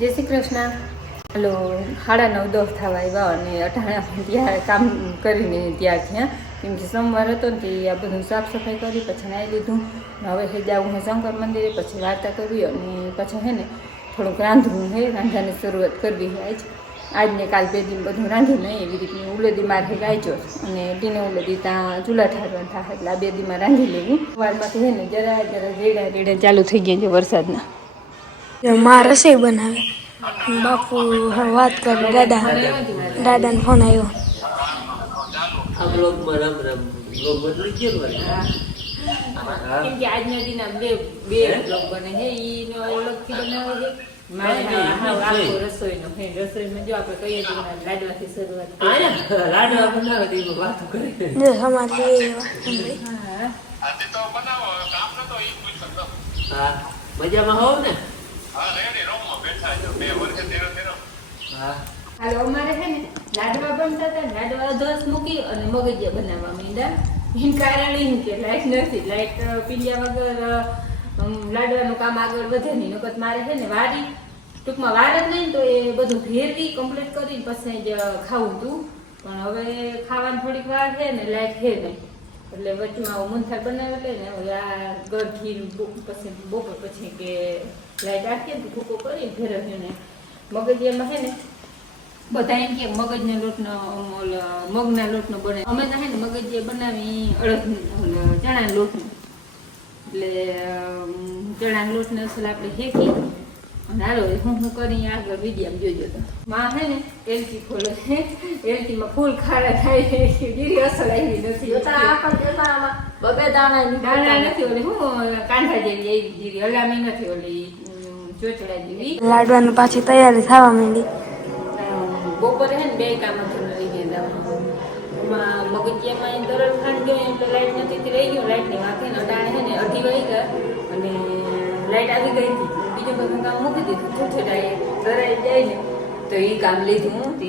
જય શ્રી કૃષ્ણ. હલો, 9:30 થવા આવ્યા અને 18 ત્યાં કામ કરીને ત્યાં થયા. કેમ કે સોમવાર હતો ને તે આ બધું સાફ સફાઈ કરી પછી નાહી લીધું. હવે હે જાઉં હું શંકર મંદિરે, પછી વાર્તા કરવી અને પછી હે ને થોડુંક રાંધવું છે. રાંધવાની શરૂઆત કરવી છે આજને કાલ 2 દિન બધું રાંધી નહીં એવી રીતની ઉલેદી મારે ગાયચો અને ટીને ઉલેદી ત્યાં ચૂલા ઠારવાનું થાય એટલે આ 2 દીમાં રાંધી લેવું. સવારમાંથી હે ને જરા રેડા ચાલુ થઈ ગયા છે વરસાદના. માં રસોઈ બનાવે બાપુ વાત કરે દાદાને ફોન આવ્યો. કેમ કે આજના દિના બે બ્લોગ બને છે ઈનો અલગથી બનાવે છે. રસોઈમાં જો આપણે કહીએ તો લાડવાથી શરૂઆત લાડવા બનાવે તો વાત કરે મજામાં હોવ ને. હાલો, અમારે છે ને લાડવા બનતા હતા. લાડવા 10 મૂકી અને મગજિયા બનાવવા માંડ્યા. એનું કારણ એમ કે લાઈટ નથી. લાઈટ પીડ્યા વગર લાડવાનું કામ આગળ વધે નહીં. નકર મારે છે ને વારી ટૂંકમાં વાર જ નહીં તો એ બધું ફેરવી કમ્પ્લીટ કરીને પછી જ ખાવું હતું. પણ હવે ખાવાની થોડીક વાર છે ને લાઈટ છે નહીં એટલે વચમાં મૂંથાર બનાવેલે ને હવે આ ગરઘી પછી બપોર પછી કે લાઈટ રાખીએ ને ભૂકો કરીને ફેરવ્યું ને મગજિયામાં છે ને બધા એમ કે મગજના લોટનો મગના લોટનો બને. અમે તો છે ને મગજિયા બનાવી ચણાના લોટનો. એટલે ચણાના લોટને અસલ આપણે શેકી અને હાલો હું કરી આગળ વિડીયામાં જોજો. તો માં છે ને એલચી ખોલે છે. એલચીમાં ફૂલ ખાડા થાય છે. જીરી અસલ આવી નથી. બબે દાણા નથી. ઓલી હું કાંઠા જેવી એવી જીરી હલામી નથી. ઓલી ચોચડા જેવી. લાડવાની પાછી તૈયારી થવા માંડી. બપોરે છે ને 2 કામ લઈ ગયા. એમાં મગજિયામાં દરડ ખાંડ ગયો એટલે લાઈટ નથી રહી ગયો. લાઈટની વાંકે અટાણે છે ને 2:30 વાગ્યા અને લાઈટ આવી ગઈ હતી. બીજું બધું કામ મૂકી દીધું. છોટાએ દરાઈ જાય ને તો એ કામ લીધું. તે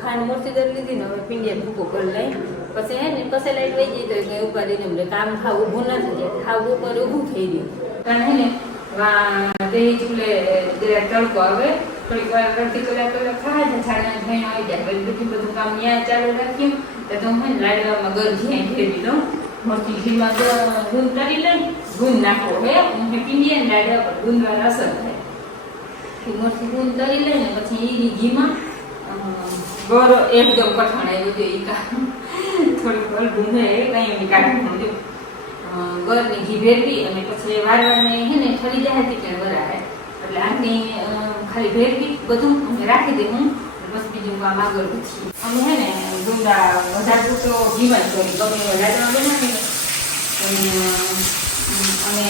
ખાંડ મોરથી દર લીધી ને હવે પીંડિયા ભૂકો કરી લઈ પછી હે ને પછી લાઈટ વહી ગઈ તો કંઈ ઉપાડીને અમને કામ ખાવ ઊભું ના થઈ જાય. ખાવ ઉપર ઊભું થઈ ગયું. કારણ હે ને દહીં ચૂલે જરા તડકો આવે થોડીક વાર અડધી કલાક ખાય ને 9:30 આવી જાય. પછી બધું કામ ત્યાં ચાલુ રાખ્યું તો હું હે ને લાડવામાં ગરજી ફેરવી દઉં. મોટી ઘીમાં ગુંદ કરી લઈ ગુંદ નાખો હે પીંડીએ ને લાડવા પર ગુંદવાર અસર થાય. મોટી ગુંદ કરી લઈ ને પછી એ ઘીમાં ગોળ એકદમ કઠણ આવ્યું હતું. એ કામ થોડીક હલવું હે કંઈ એમ કાઢવું જો ગળની ઘી ભેરવી અને પછી વારવારને હે ને ઠરી જાય એટલે વરાય એટલે આટલી ખાલી ભેરવી બધું અને રાખી દે હું બસ બીજું કામ આગળ પછી અમે હે ને ગુંદા વધારે તો ઘીમાં જ કરી ગમે લાડવા બનાવીને અને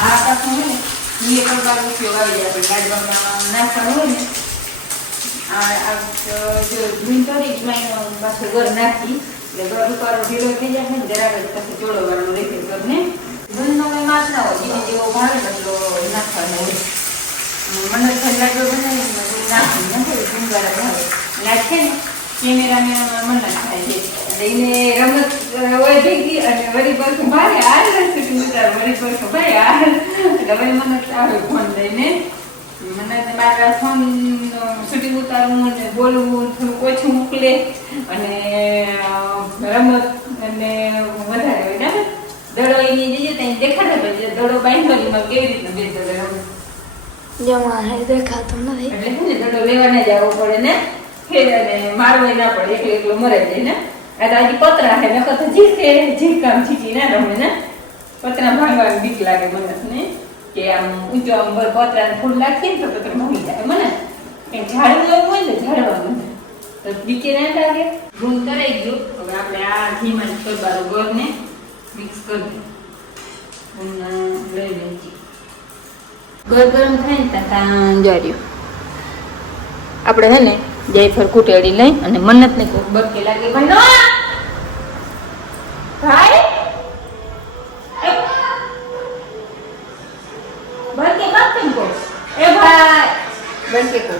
આ પાછું હે ને ઘી પણ બાર ઉપયોગ આવી જાય. આપણે લાડવામાં નાખવાનું હોય ને આ જો ઘી કરી એમાં પાછું ગર નાખી એટલે ગર ઉપર ઢીલો થઈ જાય ને જરાક જ પછી ચોળો વાળો રહે ઘરને. ગુંદનો કંઈ માપ ના હોય. જેને જેવો ભાવે એટલો નાખવાનો હોય. મને લાડવો બનાવીને નાખી નાખે ગુંદવાળા ભાવે નાખે ને કેમેરામેન મન થાય છે એટલે એને રમત હોય થઈ ગઈ અને વળી પરખું ભાઈ હાલ શૂટિંગ ઉતાર વળી પરખું ભાઈ હાલ એટલે વળી મને આવે ફોન લઈને. મને મારા ફોન શૂટિંગ ઉતારવું ને બોલવું થોડુંક ઓછું મોકલે અને રમત અને વધારે હોય ને દડો એની જઈએ ત્યાં દેખાડે તો દડો બાંધવામાં કેવી રીતના બે દડો જમા હે દેખાતો નથી એટલે છે ને દડો લેવાને જ આવવો પડે ને ફેરને મારવો ના પડે. એકલો મરાઈ જાય ને. આ તો હજી પતરા છે નકર તો જી કામ ચીચી ના રમે ને. પતરા ભાંગવાની બીક લાગે મને ને કે આમ ઊંચો આમ પતરાને ફૂલ નાખીએ ને તો પતરા ભાંગી જાય મને. કેમ ઝાડવું એવું હોય ને ઝાડવાનું તો બીકે ના લાગે. ગુંદ કરાઈ ગયું. હવે આપણે આ ઘીમાં જ કરવાનું ગળને મિક્સ કરી દઈએ. લઈ લઈએ ગર ગરમ થાય ને ત્યાં જોર્યું આપણે હે ને જાયફળ કૂટેડી લઈ અને મન્નતને કોક બરકે લાગે ભાઈ બરકે બાપને કો એ ભાઈ બરકે કો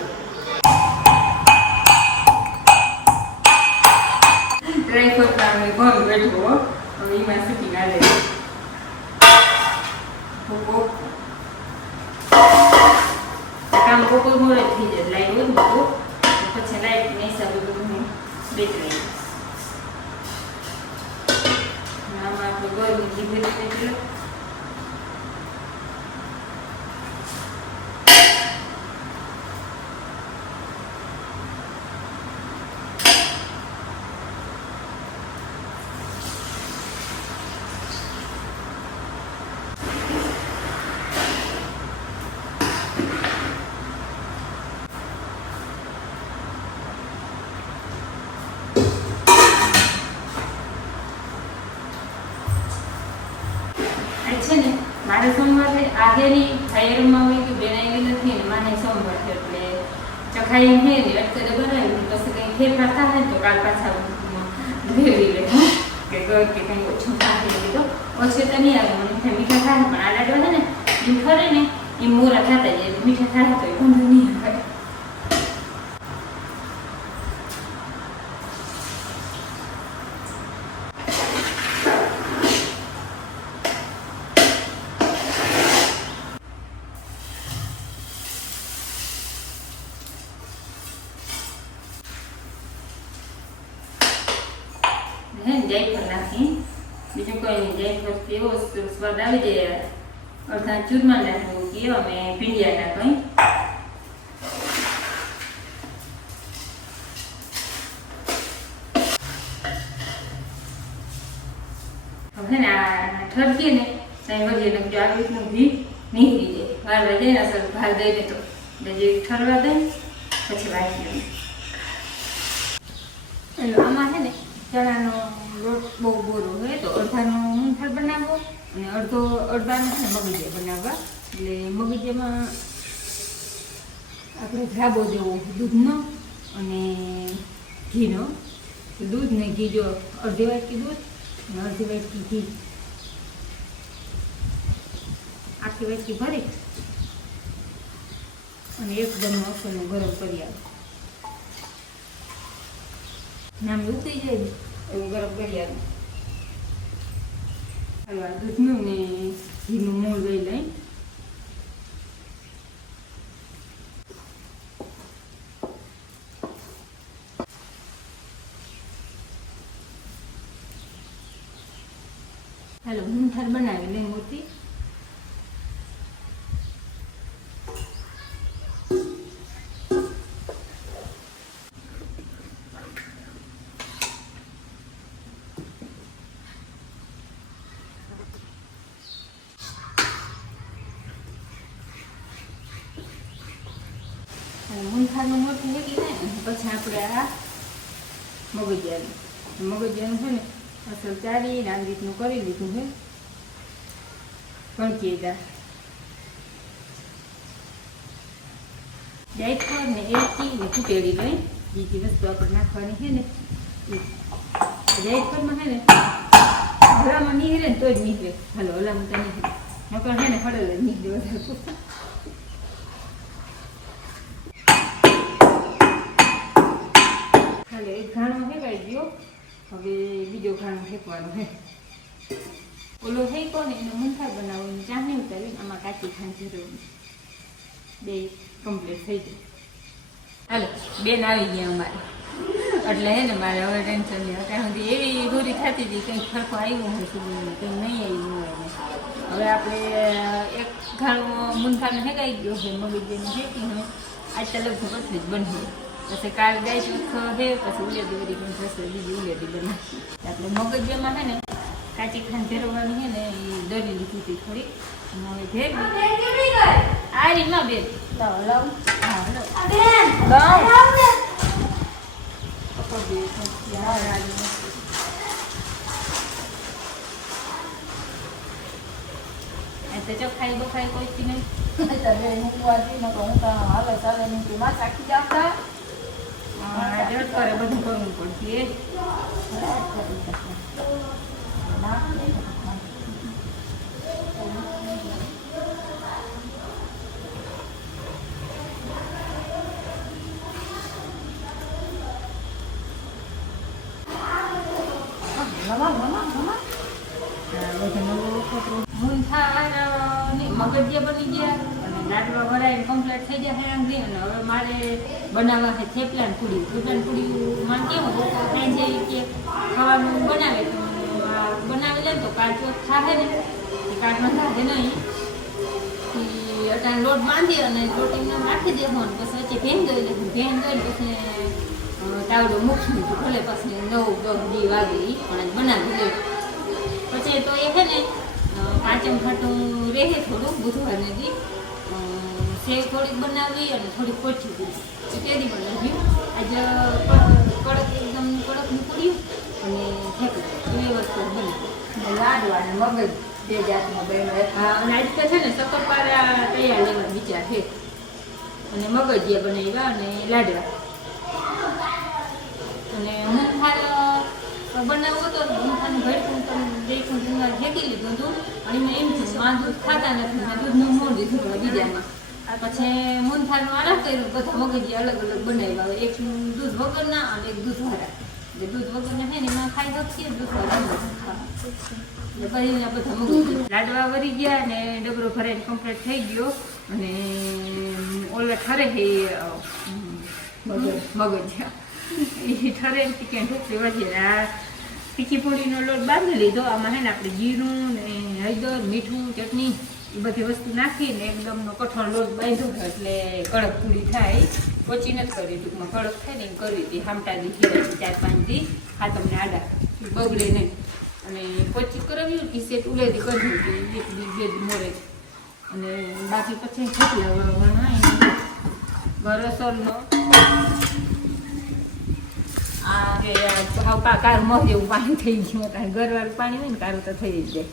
ડ્રાયફ્રૂટ લાવે ભંગ બેઠો હવે એમાં શૂટિંગ આવે કામ બહુ બપોર મોડે થઈ જાય લાઈટ હોય ને તો પછી લાઈટના હિસાબે બધું હું બેતરાઈ આમાં આપણે ગરમી ધીમે ધીમે છે ને મારે સોમવારે આગેની ફાયરમાં હોય કે બેનાઈ નથી ને માને સોમવાર છે એટલે ચખાઈ હે ને અત્યારે બનાવી પછી કંઈ ફેરફાર થાય તો કાલ પાછા ભેળવી લે કે કંઈ ઓછું ખાઈ લીધો ઓછે તો નહીં આવે મને મીઠા થાય પણ આ લાડવા છે ને એમ ખરે ને એમ મોરા થતા જાય મીઠા થાય તો એ વાંધો નહીં આવે જાયફળ નાખી બીજું કોઈ નહીં જાયફળથી એવો સ્વાદ આવી જાય અડધા ચૂરમા નાખવું કે અમે પીંડિયા નાખી હવે ને આ ઠરકીએ ને ત્યાં વજે નાખજો આ રીતનું ઘી નીકળી જાય વારવા જાય ને અસર ભાર દઈને તો જે ઠરવા દે પછી વાંચી આમાં છે ને ચણાનો લોટ બહુ બોરો હોય તો અડધાનો મૂંગફળ બનાવવો અને અડધાનો છે ને મગીજા બનાવવા એટલે મગીજામાં આપણે ધ્રાબો દેવો દૂધનો અને ઘીનો દૂધ ને ઘી જો અડધી વાટકી દૂધ અને અડધી વાટકી ઘી આખી વાટકી ભરી અને એકદમ મસાલો ગરમ કરી આવે નામ ઉતરી જાય એવું ગરમ કરી આવે હલવા દૂધનું ને ઘીનું મૂળ લઈ લઈ હાલો મૂંગફળ બનાવી લઈ મોટી મૂંગફળનું મોટું નીકળી જાય ને પછી આપણે આ મગજિયાનું છે ને અસલ ચારીને આવી રીતનું કરી લીધું છે કણકી જાયફળ ને એલચી ને કૂટેલી લઈ બીજી વસ્તુ આપણે નાખવાની છે ને જાયફળમાં છે ને હલામાં નીકળે ને તો જ નીકળે હાલો હલામાં તો નીકળે નકર છે ને હળે નીકળે વધારે એક ઘાણો ફેંકાઈ ગયો હવે બીજો ઘાણો ફેંકવાનો છે ઓલો ફેંકો ને એનો મૂંગફળ બનાવવાની ચાસણી ઉતારીને આમાં કાચી ખાંડ જરૂર બે કમ્પ્લીટ થઈ જાય હાલો બેન આવી ગયા અમારે એટલે હે ને મારે હવે ટેન્શન નહીં ત્યાં સુધી એવી દોરી થતી હતી કંઈક ખરખો આવ્યો હોય સુધી કંઈ નહીં આવ્યું હોય હવે આપણે એક ઘાણો મૂંગફળને ફેંકાઈ ગયો છે મગજનું ફેંકી હોય આજ તો લગભગ એટલી જ બનશે પછી કાલ ગાય ચોખ્ખો છે પછી ઉલેદી બધી પણ થશે બીજી ઉલેદી બને આપણે મગજમાં છે ને કાચી ખાંડ ફેરવવાની છે ને એ દરી લીધી હતી થોડી હવે ફેરવી આ રીતમાં બેન લાવ હા તો ચોખાઈ બખાઈ કોઈ નહીં હાલે ચાલે નહીં માં સાખી જતા કરે બધું કરવું પડશે મગજિયા બની ગયા અને લાડવા ભરાઈને કમ્પ્લીટ થઈ જાય આંગળી અને હવે મારે બનાવવા છે થેપલાને પૂડી માં કેવું થાય છે કે ખાવાનું બનાવે તો બનાવી લે તો કાચો થાય ને એ કાચમાં થાય નહીં અટાણે લોટ બાંધી અને રોટીમાં નાખી દેવો ને પછી વચ્ચે ભેન દોઈ પછી તાવડો મૂકી દીધું ભલે પછી 9-10 વાગે એ પણ બનાવી લે પછી તો એ છે ને પાંચમ ખાટું રહે થોડુંક બુધવારને દી સેવ થોડીક બનાવી અને થોડીક પોચી દીધી તેદી બનાવ્યું આજે કડક એકદમ કડક મૂકડ્યું અને થેપલું એ વસ્તુ બની લાડવા અને મગજ બે જાતમાં બન્યો હા અને આજે તો છે ને શક્કરપારા તૈયાર લેવાનો વિચાર છે અને મગજિયા બનાવ્યા અને લાડવા અને મૂંગફાળ બનાવવો તો મૂંગફાળનું ભેળકું દેખું તમારે ફેંકી લીધું હતું અને મેં એમ થયું આ દૂધ ખાતા નથી મેં દૂધનું મોડ દીધું હતું બીજામાં પછી મૂંગફાળનું આરામ કર્યું બધા મગજિયા અલગ અલગ બનાવ્યા એક દૂધ વગરના અને એક દૂધવાળા જે દૂધ વગરના છે ને એમાં ખાઈ શકીએ દૂધવાળા બધા મગજ લાડવા વરી ગયા અને ડબરો ભરાઈને કમ્પ્લીટ થઈ ગયો અને ઓલા ઠરે છે મગજ એ ઠરે ચિકન ઢોકળી વધી આ તીખી પૂરીનો લોટ બાંધી લીધો આમાં છે ને આપણે જીરું ને હળદર મીઠું ચટણી એ બધી વસ્તુ નાખીને એકદમનો કઠણ લોટ બાંધ્યો એટલે કડક પૂરી થાય પોચી નથી કરી ટૂંકમાં કડક થાય ને એમ કરી હતી હામટા દી ખીરાથી 4-5 દી હા તમને આડા બગડે નહીં અને પોચી કરાવ્યું કે સેટ ઉલેથી કરી દીધી 1 દી 2 દી મોરે અને બાકી પછી થેપલા ગરસોલનો આ કે કારું મહ જેવું પાણી થઈ ગયું કારણ ઘરવાળું પાણી હોય ને કારું તો થઈ જ જાય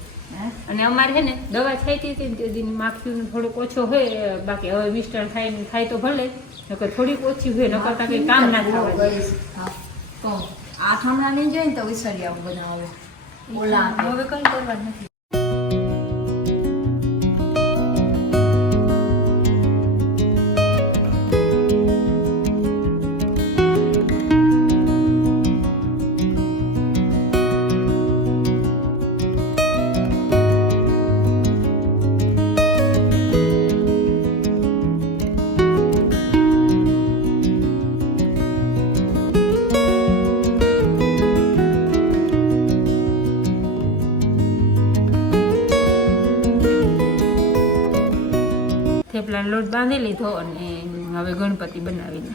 અને અમારે છે ને દવા છાંટી હતી ને તે દિન માખીનો થોડોક ઓછો હોય બાકી હવે મિસ્ટર ખાય તો ભલે નકર થોડીક ઓછી હોય નકર તા કંઈ કામ ના થવા તો આઠ હમણાં નહીં જાય ને તો વિસર્યા બનાવે ઓલા હવે કંઈ કરવા નથી થેપલાનો લોટ બાંધી લીધો અને હવે ગણપતિ બનાવીને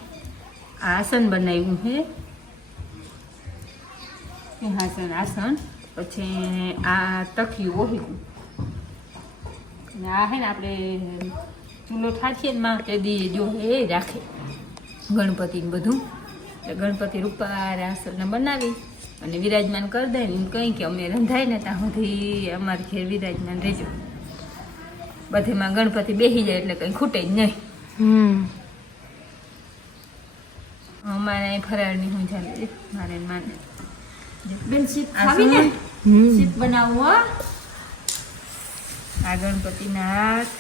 આ આસન બનાવ્યું છે આસન પછી આ તકિયું ઓહ્યું અને આ છે ને આપણે ચૂલો ઠાઠીએ ને માં તે દી જો એ રાખે ગણપતિને બધું એટલે ગણપતિ રૂપાર આસનને બનાવી અને વિરાજમાન કરી દે ને કંઈ કે અમે રંધાય ને ત્યાં સુધી અમારે ઘેર વિરાજમાન રહેજો બધીમાં ગણપતિ બેસી જાય એટલે કંઈ ખૂટે જ નહીં અમારે અહીં ફરાળની હું ચાલે મારે માને બેન સીપ ખાવી ને સીપ બનાવવું આ ગણપતિના હાથ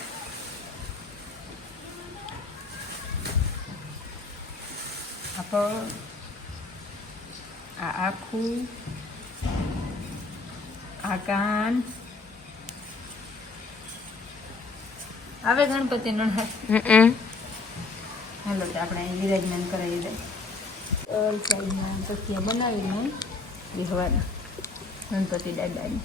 આ આખું આ કાન આવે ગણપતિનો હાથ હાલો આપણે અહીં વિરાજમાન કરાવી દઈએ સાઈડમાં તકિયા બનાવીને બેહવાના ગણપતિ દાદાની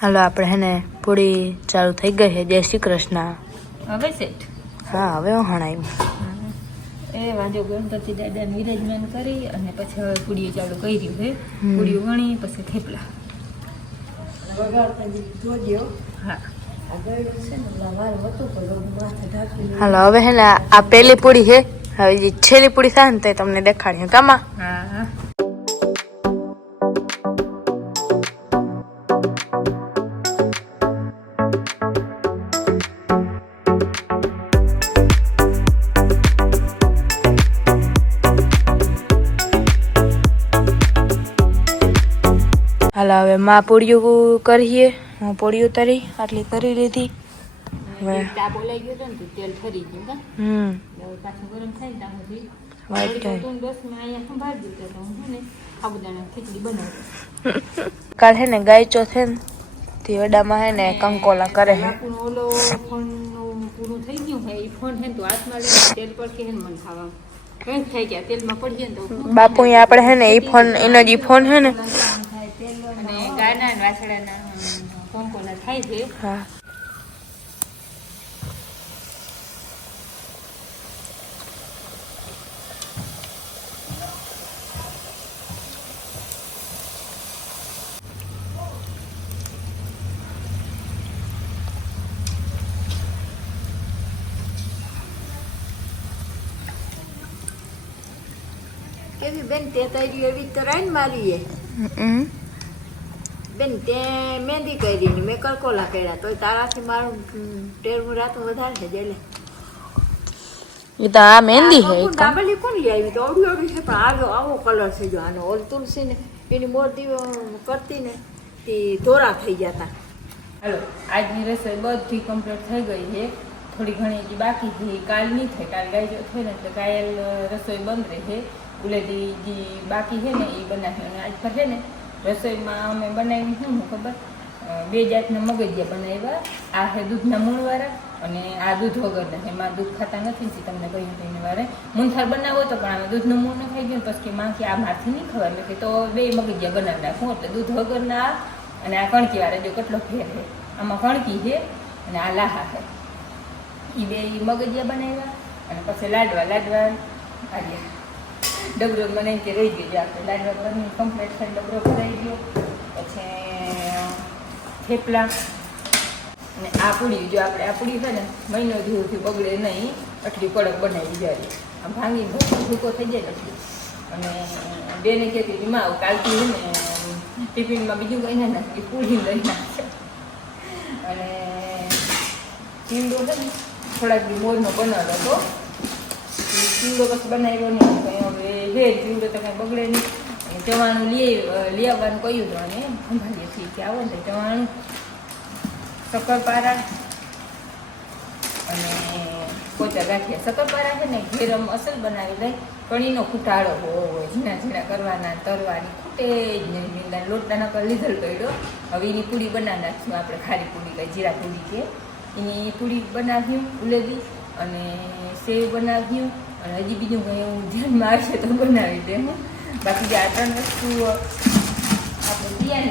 હાલો આપણે હે ને પૂરી ચાલુ થઈ ગઈ છે જય શ્રી કૃષ્ણ હવે સેટ હા હવે હણાયું એ વાંધો ગણપતિ દાદાને વિરાજમાન કરી અને પછી હવે પૂડીઓ ચાલુ કર્યું છે પૂડીઓ વણી પછી થેપલા હા હાલો હવે હે ને આ પેલી પૂરી છે હવે જે છેલ્લી પૂરી થાય ને તે તમને દેખાડી કામાં હા હાલો હવે માં પૂરીઓ કરીએ હું પૂરીઓ તરી આટલી તરી લીધી તા બોલાઈ ગયો ને તેલ ફરી ગયું કા પાછું ગરમ થાય ત્યાં સુધી વાઈટ થાય 10 માં અહીંયા સંભાળી દીધા તો હું ને સાબુદાણા ખીચડી બનાવી કાલ હે ને ગાય ચોથ હે ને તે વડામાં હે ને કંકોલા કરે હે બાપુનો ઓલો ફોનનું પૂરું થઈ ગયું હે એ ફોન હે ને તો હાથમાં લઈને તેલ પર કે હે ને મન ખાવા કંઈક થઈ ગયા તેલમાં પડીએ ને તો બાપુ અહીંયા આપણે હે ને એ ફોન એનો જે ફોન હે ને અને ગાના ને વાછડાના કંકોલા થાય છે. હા એવી બેન તે તૈરી એવી તો રાઈન મારી હે બેન તે મહેંદી કરી ને મેં કરકોલા કર્યા તો તારાથી મારું ટેરવું રાતું વધારે છે જેલે એ તો આ મહેંદી હે ડાબલી કોણ લઈ આવી તો અવડી અવડી છે પણ આવો કલર છે જો આનો ઓલ તુલસી ને એની મોરતી કરતી ને તે ધોરા થઈ જતા. હાલો આજની રસોઈ બધી કમ્પ્લીટ થઈ ગઈ છે. થોડી ઘણી હજી બાકી છે કાલ નહીં થાય કાલ ગાય થઈ ને એટલે કાયલ રસોઈ બંધ રહે. ઉલેદી જે બાકી છે ને એ બનાવી અને આજ પર છે ને રસોઈમાં અમે બનાવી શું ખબર 2 જાતના મગજિયા બનાવ્યા. આ છે દૂધના મૂળવાળા અને આ દૂધ વગરના. એમાં દૂધ ખાતા નથી ને તમને કહ્યું તેને વારે મૂંથાર બનાવો તો પણ અમે દૂધનું મૂળ ન ખાઈ ગયું પછી માં કે આ મારથી નહીં ખવાય એટલે કે તો 2 મગજિયા બનાવી નાખું એટલે દૂધ વગરના અને આ કણકી વાળા જો કેટલો ફેર છે. આમાં કણકી છે અને આ લાહા છે. એ 2 મગજિયા બનાવ્યા અને પછી લાડવા આજે ડબરો મને કે રહી ગયો આપણે લાડવા બની કમ્પ્લીટ થઈને ડબરો ભરાઈ ગયો. પછી થેપલા અને આ પૂડી જો આપણે આ પૂડી છે ને મહિનો જેવુંથી બગડે નહીં એટલી કડક બનાવી જાય. આમ ભાંગીને ભૂકો થઈ જાય એટલી. અને બેને કહેતી માં કાલથી ને ટિફિનમાં બીજું કંઈ ના નાખી પૂરી લઈ નાખશે. અને ચીંડો છે ને થોડાક દી મોરનો બનાવ્યો હતો ચીવડો પછી બનાવ્યો નહીં કંઈ હવે હે ચીવડો તો કંઈ બગડે નહીં. અને ચવાણું લઈ આવવાનું કહ્યું હતું અને સંભાળીએ છીએ કે આવો ને ચવાણું શક્કરપારા અને પોચા ગાંઠિયા. શક્કરપારા છે ને ઘેરમ અસલ બનાવી દઈ કણીનો ખૂટાડો હોય ઝીણા ઝીણા કરવાના તરવાની ખૂટે જ નહીં. નીંદા લોટના નકર લીધલ પડ્યો. હવે એની પૂડી બનાવી નાખશું આપણે ખારી પૂડી કઈ જીરા પૂડી છે એની પૂડી બનાવ્યું ઉલેદી અને સેવ બનાવ્યું અને હજી બીજું કંઈ એવું ધ્યાનમાં આવશે તો બનાવી દે હું. બાકી જે આ 3 વસ્તુ આપણે તૈયાર